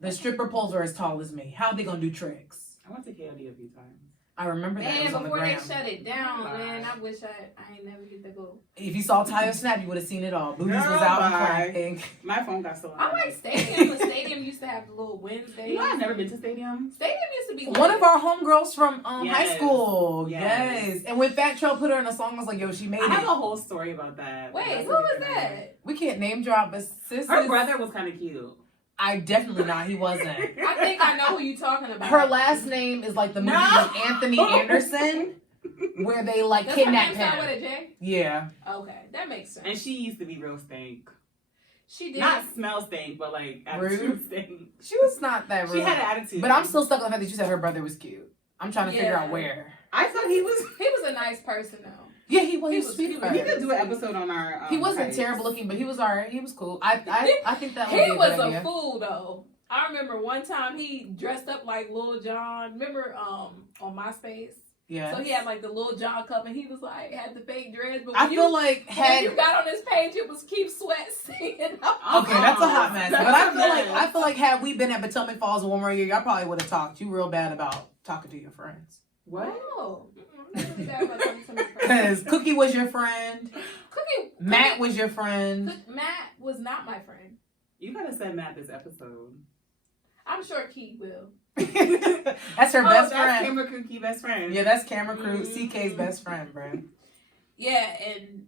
The stripper poles are as tall as me. How are they gonna do tricks? I went to KLD a few times. I remember that. It Man, was on the before they gram. shut it down, man, I wish I ain't never get to go. If you saw Tyler Snap, you would have seen it all. Booties was Girl, out and bye. cracking. My phone got stolen. I like Stadium. The Stadium used to have the little Wednesday. You know, I've never been to Stadium. Stadium used to be One lit. of our homegirls from high Yes. school. Yes. Yes. And when Fat Trail put her in a song, I was like, yo, she made I have it. a whole story about that. Wait, That's who a was different that? idea. We can't name drop, but sis. Her brother was kind of cute. I definitely not. He wasn't. I think I know who you're talking about. Her last name is like the movie No. with Anthony Anderson, where they like Does her kidnap name start with him. a J? Yeah. Okay, that makes sense. And she used to be real stink. She did. Not smell stink, but like attitude Rude. stink. She was not that rude. She had an attitude. But I'm still stuck on the fact that you said her brother was cute. I'm trying to figure Yeah. out where. I thought he was. He was a nice person though. Yeah, he was. He He was- was sweet. he with was- her. We could do an episode on our. He wasn't heights. terrible looking, but he was alright. He was cool. I think that would He be a was good a idea. fool though. I remember one time he dressed up like Lil Jon. Remember on MySpace? Yeah. So he had like the Lil Jon cup and he was like had the fake dreads. But I when feel like when you had got on his page, it was Keep Sweat singing. okay, that's a hot mess. That's But a mess. I feel like had we been at Potomac Falls one more year, y'all probably would have talked you real bad about talking to your friends. What? Oh, I'm not really bad about talking to my friends. Because Cookie was your friend, Matt Cookie- was your friend. Matt was not my friend. You gotta send Matt this episode. I'm sure Key will. That's her Oh, best that's friend. Camera Cookie best friend. Yeah, that's Camera Crew, Mhm. CK's best friend, bro. Yeah, and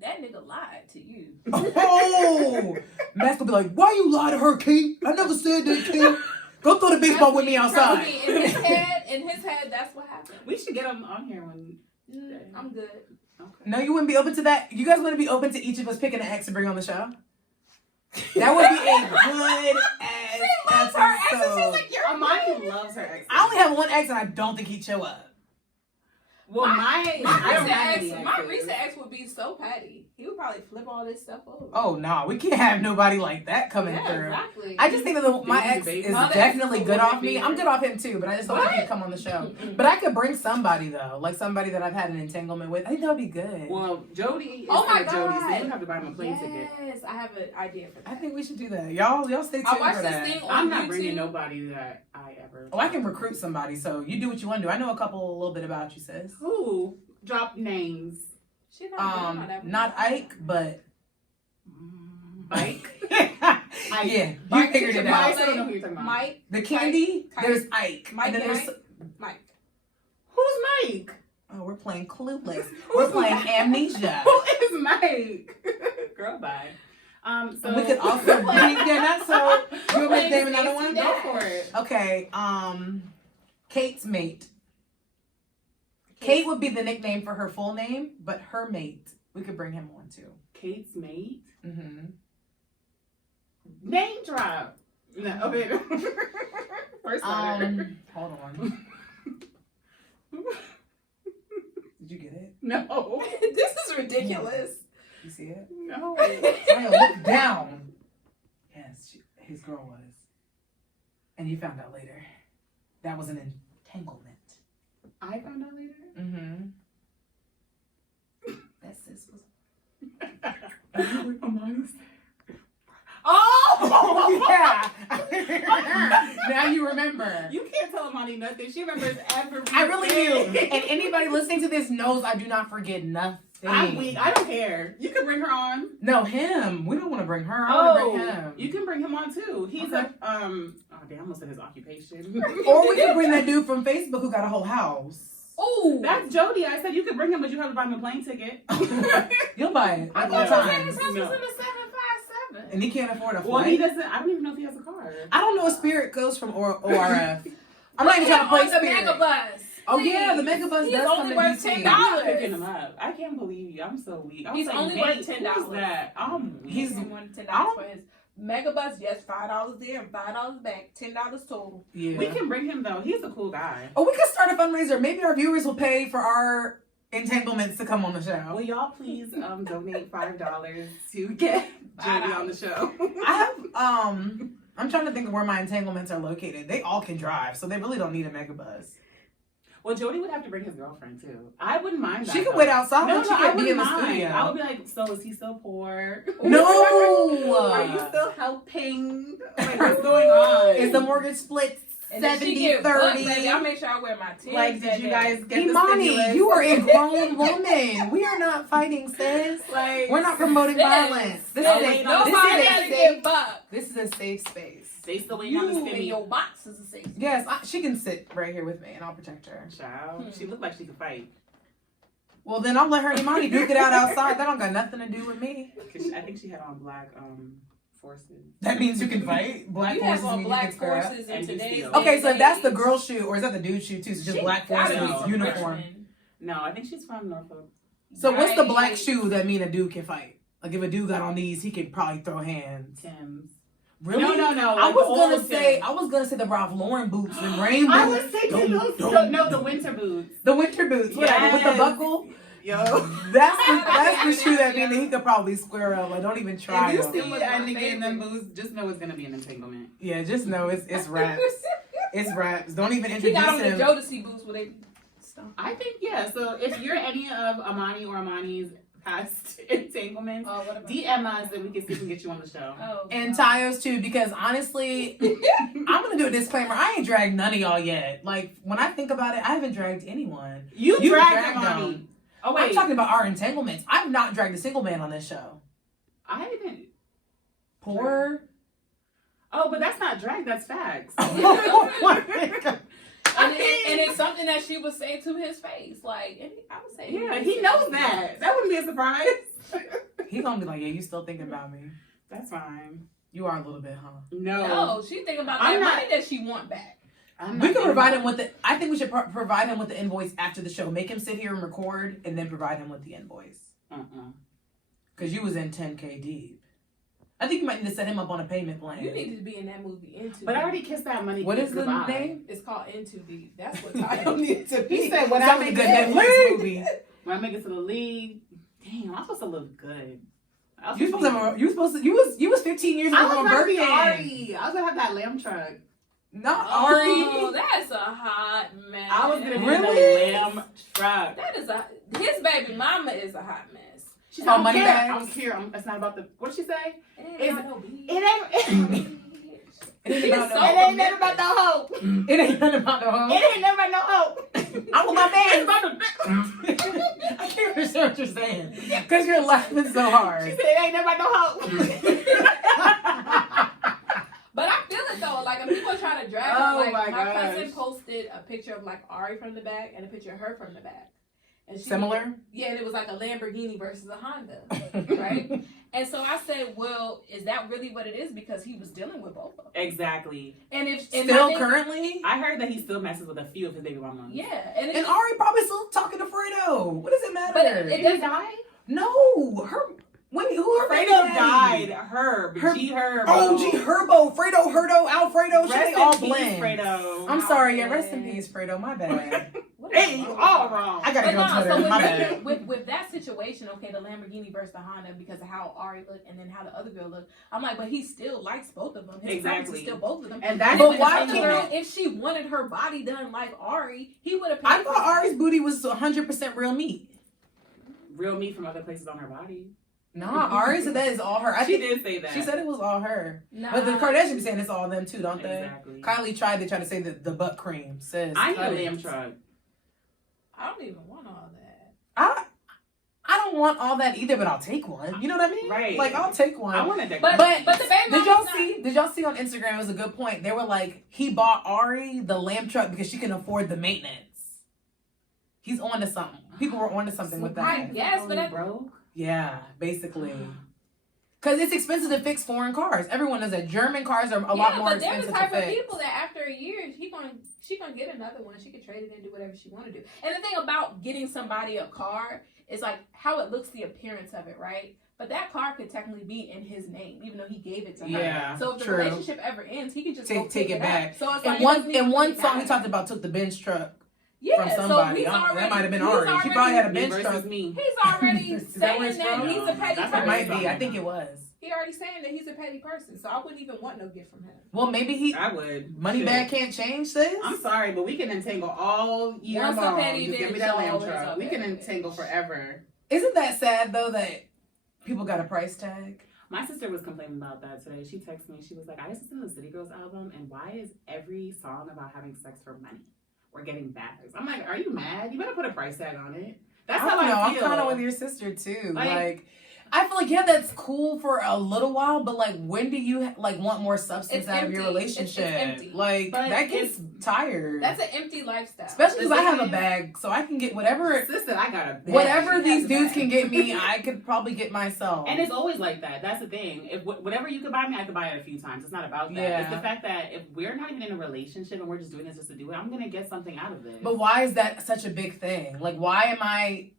that nigga lied to you. Oh, Matt's gonna be like, "Why you lie to her, Key? I never said that, Key. Go throw the baseball with me Trust outside." me, in his head, that's what happened. We should get him on here when. I'm good. Okay. No, you wouldn't be open to that. You guys wouldn't be open to each of us picking an ex to bring on the show. That would be a good ass Her ex, and she's episode. like, you're Amani loves her ex. I only have one ex, and I don't think he'd show up. Well, my I don't have any recent ex, my exes. recent ex would be so petty. He would probably flip all this stuff over. Oh no, we can't have nobody like that coming yeah, through. exactly. I just think that my Baby, ex baby. is Mother definitely ex good would off me. be- I'm good off him too, but I just don't think What? he'd come on the show. Mm-mm. But I could bring somebody though, like somebody that I've had an entanglement with. I think that would be good. Well, Jody is Oh my Jody, so God. you have to buy him a plane ticket. Yes, I have an idea for that. I think we should do that. Y'all stay tuned I for watched that. this thing on I'm not YouTube. bringing nobody that I ever. Oh, I can recruit somebody, so you do what you want to do. I know a little bit about you, sis. Who? Drop names. She not that Not Ike, but Ike. yeah, you Mike, figured it I out. still don't know who you're talking about. Mike. The candy, Ike. there's Ike, Mike and then and there's Mike. Who's Mike? oh, we're playing Clueless. We're playing Amnesia. Who is Mike? Girl, bye. So We could also be not so. You want me to name another one? Go for it. Okay, Kate's mate. Kate would be the nickname for her full name, but her mate, we could bring him on too. Kate's mate. Mm-hmm. Name drop. No, okay. First letter. Hold on. Did you get it? No. This is ridiculous. You see it? No. Tanya, look down. Yes, his girl was. And you found out later. That was an entanglement. I found out later. Mm-hmm. That sis was. Oh, yeah. Now you remember. You can't tell Amani nothing. She remembers everything. I really do. And anybody listening to this knows I do not forget nothing. I'm weak. I don't care. You can bring her on. No, him. We don't want to bring her. I want to bring him. You can bring him on too. He's Okay. oh damn, I almost said his occupation. Or we could bring that dude from Facebook who got a whole house. Oh, That's Jody. I said you could bring him, but you have to buy him a plane ticket. You'll buy it I at thought all you said times. his house was No. in a 757. And he can't afford a Well, he flight. doesn't. I don't even know if he has a car. I don't know if Spirit goes from ORF. I'm not even trying to play on the Spirit. Megabus. Oh yeah, the Please. Megabus He's does come only to worth DC. I'm not $10. picking him up. I can't believe you. I'm so weak. I was He's like, only Nate, worth who's $10. that? I'm weak. He's- He's more than I don't- $10 for his Megabus. Yes, $5 there and $5 back. $10 total. Yeah. We can bring him though. He's a cool guy. Oh, we could start a fundraiser. Maybe our viewers will pay for our entanglements to come on the show. Will y'all please donate $5 to get Jody on the show? I have I'm trying to think of where my entanglements are located. They all can drive, so they really don't need a Megabus. Well, Jody would have to bring his girlfriend too. I wouldn't mind that. She could though. wait outside. No, She no, I could be in wouldn't the mind. studio. I would be like, so is he still poor? No. Are you still helping? Like, what's going on? Is the mortgage split And then she 70, get 30. bucked, baby. I'll make sure I wear my Timbs. Like, did you guys get the Imani, stimulus? you are a grown woman. We are not fighting, sis. Like, We're not promoting Sis. violence. This No, is wait, a, no, this Nobody is gotta a get safe. bucked. This is a safe space. they still waiting on the You and stimmy. your box is a safe space. Yes, she can sit right here with me, and I'll protect her. Child, she looked like she could fight. Well, then I'll let her and Imani duke it out outside. That don't got nothing to do with me. I think she had on black forces. That means you can fight. Black You forces have on mean you black can square up. forces in And you today's steal. day Okay, so if and that's the age. girl shoe, or is that the dude shoe too? So just She black gotta forces be from uniform. Richmond. No, I think she's from Norfolk. So what's the black Right. shoe that mean a dude can fight? Like if a dude got on these, he could probably throw hands. Tim's. Really? No. I Like was the gonna old say Tim's. the Ralph Lauren boots and rain boots. I was thinking those. No, the winter boots. The winter boots, whatever, with the Yes. buckle. Yo. That's the shoe that mean that he could probably square up. Like don't even try. If you them. see Them a was my nigga in them favorite. boots, just know it's gonna be an entanglement. Yeah, just know it's raps. It's raps. Don't even He introduce got on the him. Jodeci boots with they stomp. I think yeah. So if you're any of Amani or Amani's past entanglements, Oh, what about DM us and we can see if we can get you on the show. Oh, And God. Tyos too, because honestly, I'm gonna do a disclaimer. I ain't dragged none of y'all yet. Like when I think about it, I haven't dragged anyone. You You dragged dragged Amani. them. Oh I'm wait, talking about our entanglements. I've not dragged a single man on this show. I didn't. Poor. Oh, but that's not drag. That's facts. Oh my God. And it's something that she would say to his face. Like, and I would say, Yeah, he knows that. That wouldn't be a surprise. He gonna be like, yeah, you still thinking about me? That's fine. You are a little bit, huh? No, she thinking about I'm that not- money that she want back. I'm We not can in provide that. him with the. I think we should provide him with the invoice after the show. Make him sit here and record, and then provide him with the invoice. Cause you was in 10K deep. I think you might need to set him up on a payment plan. You needed to be in that movie Into. But I Deep. already kissed that money. What is the goodbye. name? It's called Into Deep. That's what Tyler needed to He said when I Sounds like make a good it Netflix movie. When I make it to the league, damn, I'm supposed to look good. You was 15 years I old was on gonna be birthday. Ari. I was gonna have that lamb truck. Not Oh, Ari. that's a hot man. I was gonna be Really? the lamb truck. That is his baby mama is a hot mess. She's I on don't money care. bags. I don't care. It's not about the. What did she say? It ain't Is- about no beef. It ain't. It ain't She's about so no- It ain't never about no hope. It ain't nothing about the home. It ain't never about no hope. I want my It's man. about the. I can't understand what you're saying. Because you're laughing so hard. She said it ain't never about no hope. But I feel it though. Like when people try to drag Oh her, like my my cousin gosh. posted a picture of like Ari from the back and a picture of her from the back. And she, Similar? Yeah, and it was like a Lamborghini versus a Honda, right? And so I said, well, is that really what it is? Because he was dealing with both of them. Exactly. And if Still currently? I heard that he still messes with a few of his baby mamas. yeah, and, And Ari probably still talking to Fredo. What does it matter? but it Did he doesn't. die? No, her. Wait, who her baby Fredo daddy? died. Herb. Herb- G. Herb. Oh, G. Herbo, Fredo, Herdo, Alfredo. Should Rest they all in peace, blend? Fredo. I'm sorry. Yeah, rest in peace, Fredo. My bad. What is Hey, you wrong? all wrong. I gotta But go no, to so Twitter. My bad. with that situation, okay, the Lamborghini versus the Honda because of how Ari looked and then how the other girl looked. I'm like, but he still likes both of them. His preference is Exactly. still both of them. And that's But what why the the other can't- girl, girl- if she wanted her body done like Ari, he would have. I thought Ari's booty was 100% real meat. real meat from other places on her body. Nah, Ari said that is all her. I She think did say that. she said it was all her. Nah. But the Kardashians be saying it's all them too, don't they? Exactly. Kylie tried to say the butt cream. Says I need a Kylie. lamb truck. I don't even want all that. I don't want all that either, but I'll take one. You know what I mean? Right. Like I'll take one. I want a deck. But the baby Did y'all mama's not- see? Did y'all see on Instagram? It was a good point. They were like, he bought Ari the lamb truck because she can afford the maintenance. He's on to something. People were on to something with I that. guess, but that, broke. Yeah, basically. Because it's expensive to fix foreign cars. Everyone knows that German cars are a lot more but they're the expensive type to of fix. people that after a year, she gonna get another one. She can trade it and do whatever she want to do. And the thing about getting somebody a car is like how it looks, the appearance of it, right? But that car could technically be in his name, even though he gave it to her. Yeah, So if the true. relationship ever ends, he can just go Take pick it back. up. So it's In like it one doesn't even song, really he talked matter. about took the Benz truck Yeah, from somebody. So he's already, That might have been he's Ari. She probably had a Me Benz versus truck. me. He's already Is that where saying it's that from? he's a petty That's It what might person. be. I think it was. He already saying that he's a petty person, so I wouldn't even want no gift from him. Well, maybe he. I would. Money Shit. bag can't change, sis. I'm sorry, but we can entangle all year Once a long. petty Just give bitch, me that lamb always truck. a We can petty entangle bitch. forever. Isn't that sad though that people got a price tag? My sister was complaining about that today. She texted me. She was like, I just listened to the City Girls album, and why is every song about having sex for money or getting bags? I'm like, are you mad? You better put a price tag on it. That's how I feel. I'm kind of with your sister too. Like, I feel like that's cool for a little while, but like, when do you want more substance out of your relationship? It's empty. Like, but that gets tired. That's an empty lifestyle. Especially because I have a bag, so I can get whatever. Sister, I got a bag. Whatever these dudes can get me, I could probably get myself. And it's always like that. That's the thing. If whatever you could buy me, I could buy it a few times. It's not about that. Yeah. It's the fact that if we're not even in a relationship and we're just doing this just to do it, I'm gonna get something out of it. But why is that such a big thing? Like, why am I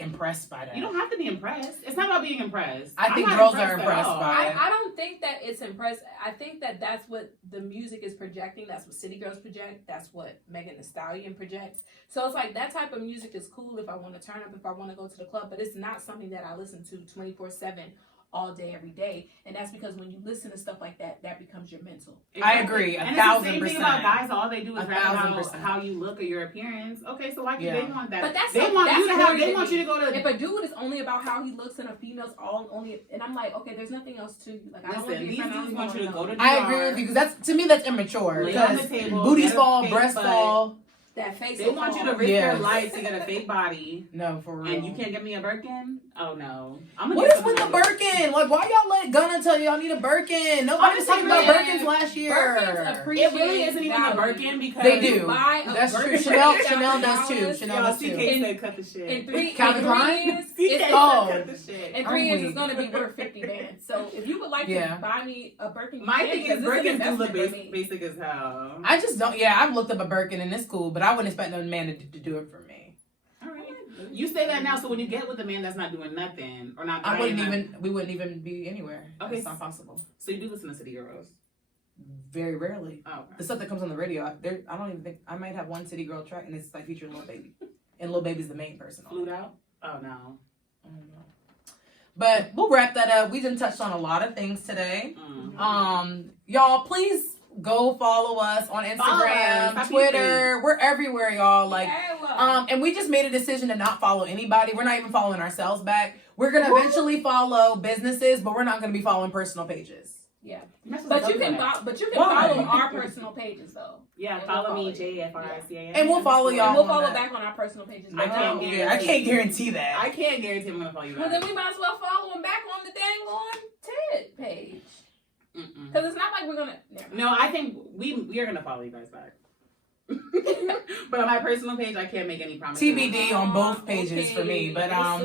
impressed by that? You don't have to be impressed. It's not about being impressed. I think girls are impressed by it. I don't think that it's impressed. I think that that's what the music is projecting. That's what City Girls project. That's what Megan Thee Stallion projects. So it's like that type of music is cool if I want to turn up, if I want to go to the club, but it's not something that I listen to 24/7 all day, every day. And that's because when you listen to stuff like that, that becomes your mental. I agree, and 1,000%. It's the same thing about guys. All they do is rap about how you look or your appearance. Okay, so why do they want that? But they want you to go to. If a dude is only about how he looks and a female's only, and I'm like, okay, there's nothing else to you. Like, I don't want to be friends. These dudes want you to go to. I agree with you because to me that's immature. Lay on the table, booties fall, breasts fall. That face. They want you to risk your life to get a fake body. No, for real. And you can't get me a Birkin? Oh no. What is with the Birkin? Like, why y'all let Gunna tell y'all need a Birkin? Nobody was talking about Birkins last year. It really isn't even a Birkin because they do. That's true. Chanel does too. Chanel does too. CK said cut the shit. In 3 Calvin years, in 3 years it's going to be worth 50 bands. So if you would like to buy me a Birkin, my thing is Birkins do look basic as hell. I just don't. Yeah, I've looked up a Birkin and it's cool, but I wouldn't expect no man to do it for me. All right. You say that now, so when you get with a man that's not doing nothing or not, we wouldn't even be anywhere. Okay, it's not possible. So you do listen to City Girls? Very rarely. Oh, okay. The stuff that comes on the radio, I don't even think I might have one City Girl track, and it's like featuring Lil Baby, and Lil Baby's the main person. Flued out? Oh no. I don't know. But we'll wrap that up. We done touched on a lot of things today. Mm-hmm. Y'all, please go follow us on Instagram, Twitter. We're everywhere, y'all. And we just made a decision to not follow anybody. We're not even following ourselves back. We're gonna eventually follow businesses, but we're not gonna be following personal pages. Yeah, but you can follow our personal pages though. Yeah, follow me, JFRICA, and we'll follow y'all. And we'll follow back on our personal pages. I can't guarantee that. I can't guarantee I'm gonna follow you back. Well, then we might as well follow them back on the dang on Ted page. Because it's not like we're gonna. No, I think we are gonna follow you guys back. But on my personal page, I can't make any promises. TBD on both pages for me. But all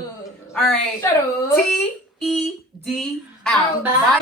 right. Shut up. TED out. Bye.